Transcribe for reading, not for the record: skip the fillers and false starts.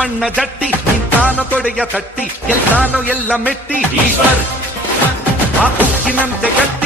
ಮಣ್ಣ ಜಟ್ಟಿ ನಿಂತಾನೋ ತೊಡೆಯ ತಟ್ಟಿ ಎಲ್ಲಾನೋ ಎಲ್ಲ ಮೆಟ್ಟಿ ಈಶ್ವರ್ ಆ ಉಕ್ಕಿನಂತೆ ಗಟ್ಟಿ